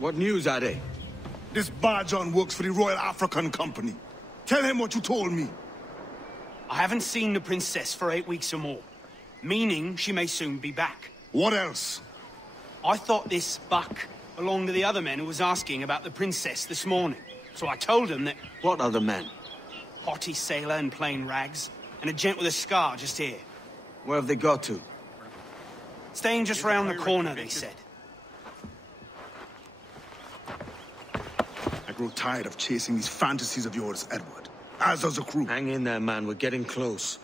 What news are they? This Barjon works for the Royal African Company. Tell him what you told me. I haven't seen the princess for 8 weeks or more, meaning she may soon be back. What else? I thought this buck belonged to the other men who was asking about the princess this morning. So I told him that... What other men? Haughty sailor in plain rags, and a gent with a scar just here. Where have they got to? Staying just round the corner, they said. I grow tired of chasing these fantasies of yours, Edward. As does the crew. Hang in there, man. We're getting close.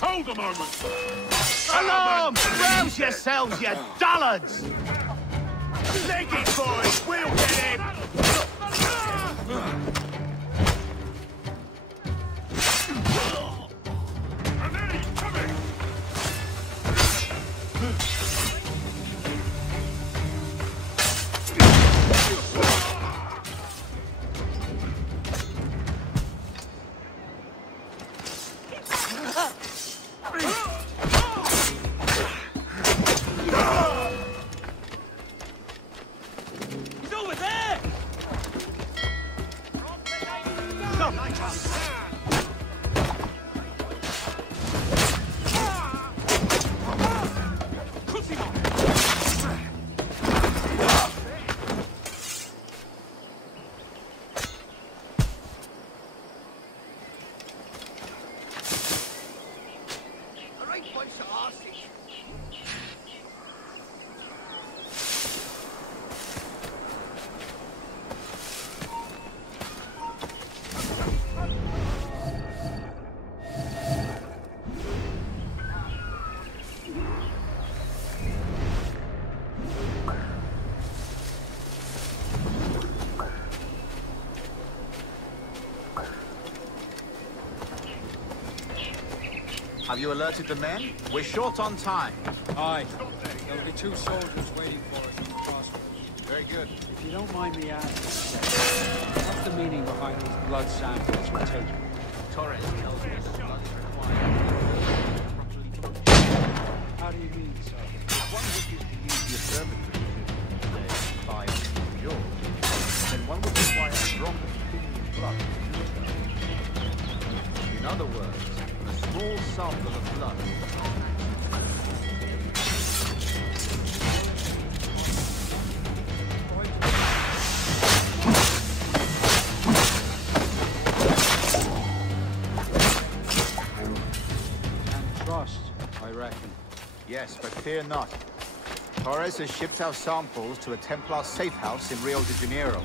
Hold a moment! Alarm! Rouse yourselves, you dullards! Leg it, boys! We'll get him! An enemy coming! Have you alerted the men? We're short on time. Aye. There will be 2 soldiers waiting for us in the crossroads. Very good. If you don't mind me asking, what's the meaning behind these blood samples we're taking? Torres tells me that blood is required. How do you mean, sir? If one wishes to use the observatory to, say, buy King George, then one would require a drop of king's blood to do so. In other words, a small sample of blood. And trust, I reckon. Yes, but fear not. Torres has shipped our samples to a Templar safe house in Rio de Janeiro.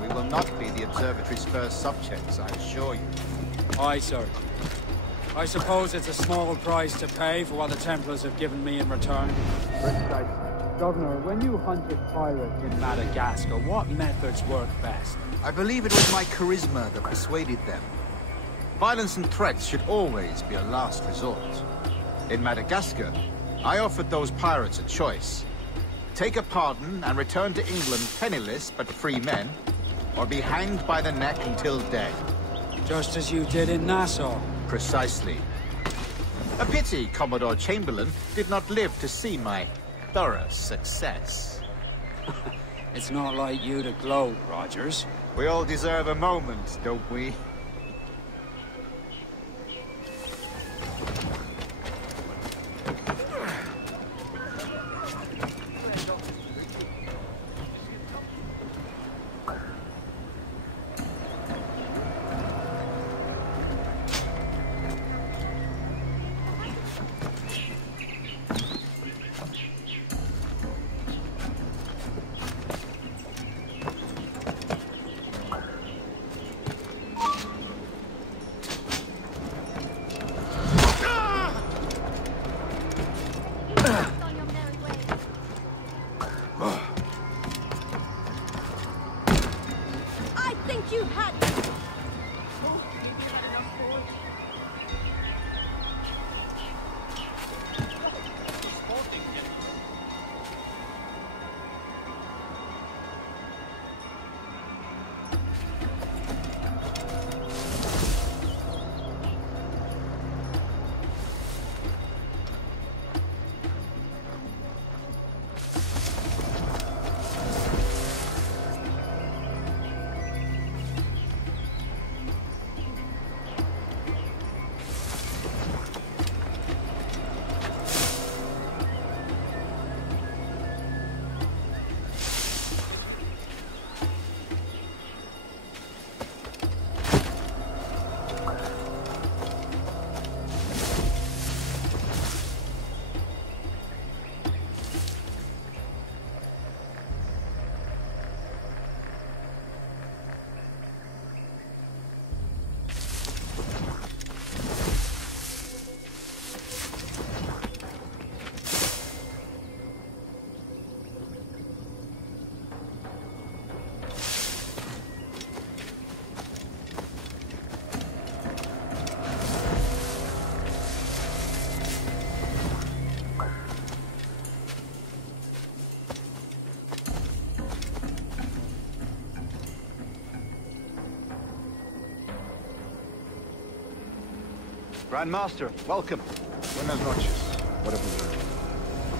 We will not be the observatory's first subjects, I assure you. Aye, sir. I suppose it's a small price to pay for what the Templars have given me in return. Governor, when you hunted pirates in Madagascar, what methods work best? I believe it was my charisma that persuaded them. Violence and threats should always be a last resort. In Madagascar, I offered those pirates a choice. Take a pardon and return to England penniless but free men, or be hanged by the neck until dead. Just as you did in Nassau. Precisely. A pity Commodore Chamberlain did not live to see my thorough success. It's not like you to gloat, Rogers. We all deserve a moment, don't we? Grandmaster, welcome. Buenas noches. What have we learned?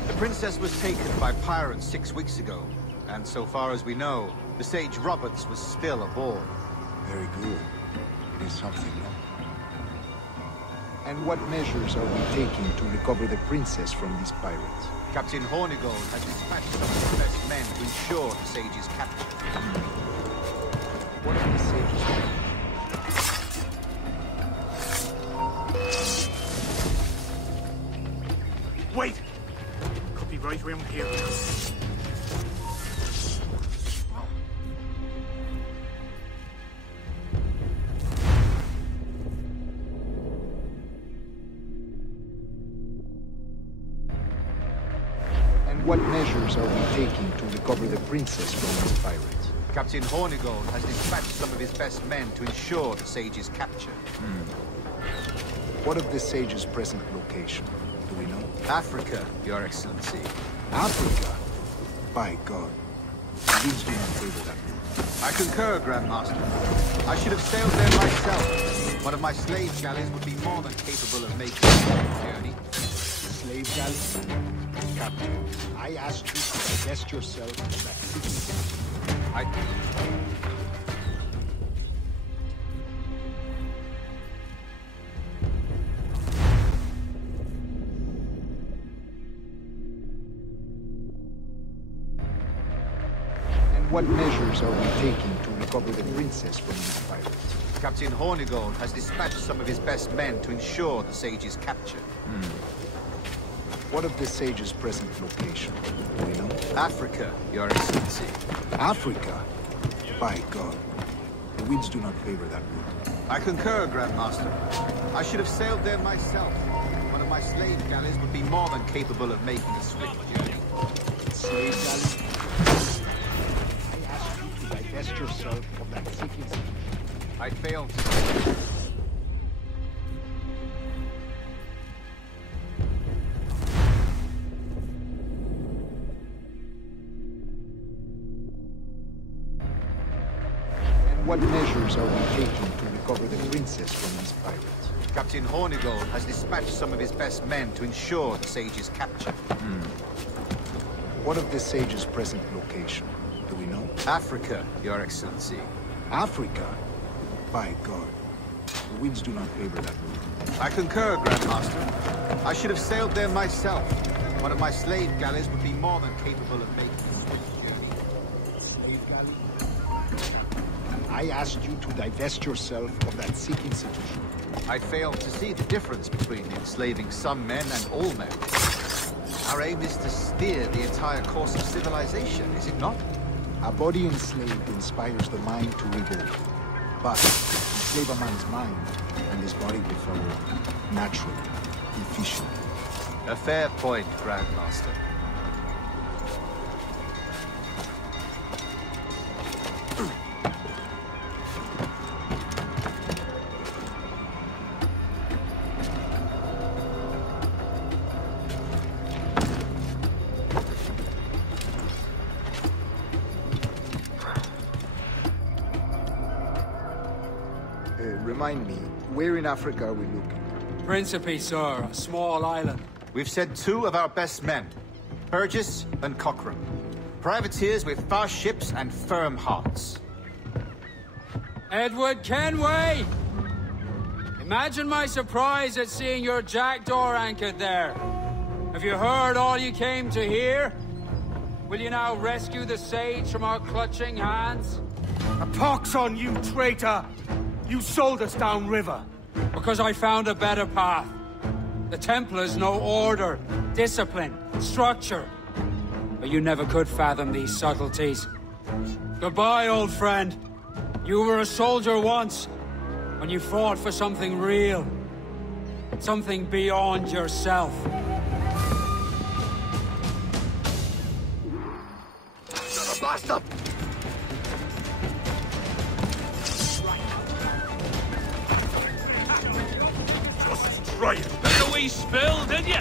The princess was taken by pirates 6 weeks ago, and so far as we know, the Sage Roberts was still aboard. Very good. It is something, no? And what measures are we taking to recover the princess from these pirates? Captain Hornigold has dispatched some of his best men to ensure the Sage's capture. What are the Sage's men? Wait! Could be right around here. What measures are we taking to recover the princess from these pirates? Captain Hornigold has dispatched some of his best men to ensure the Sage's capture. What of the Sage's present location? Do we know? Africa, Your Excellency. Africa? By God. The winds do not favor that route. I concur, Grandmaster. I should have sailed there myself. One of my slave galleys would be more than capable of making the journey. Slave galley? Captain, I asked you to divest yourself of that city. And what measures are we taking to recover the princess from these pirates? Captain Hornigold has dispatched some of his best men to ensure the Sage's capture. What of the Sage's present location? Do we know? Africa, Your Excellency. Africa? By God. The winds do not favor that route. I concur, Grandmaster. I should have sailed there myself. One of my slave galleys would be more than capable of making a swift journey. Slave galley? I asked you to divest yourself of that sick institution. I failed to... What measures are we taking to recover the princess from these pirates? Captain Hornigold has dispatched some of his best men to ensure the Sage's capture. What of the Sage's present location? Do we know? Africa, Your Excellency. Africa? By God. The winds do not favor that route. I concur, Grandmaster. I should have sailed there myself. One of my slave galleys would be more than capable of making a swift journey. Slave galley? I asked you to divest yourself of that sick institution. I failed to see the difference between enslaving some men and all men. Our aim is to steer the entire course of civilization, is it not? A body enslaved inspires the mind to revolt. But enslave a man's mind, and his body will follow naturally, efficient. A fair point, Grandmaster. Remind me, where in Africa are we looking? Principe, sir, a small island. We've sent 2 of our best men, Burgess and Cochrane. Privateers with fast ships and firm hearts. Edward Kenway! Imagine my surprise at seeing your jackdaw anchored there. Have you heard all you came to hear? Will you now rescue the Sage from our clutching hands? A pox on you, traitor! You sold us downriver. Because I found a better path. The Templars know order, discipline, structure. But you never could fathom these subtleties. Goodbye, old friend. You were a soldier once, when you fought for something real. Something beyond yourself. Son of a bastard! Just try it. Bit of wee spill, did you?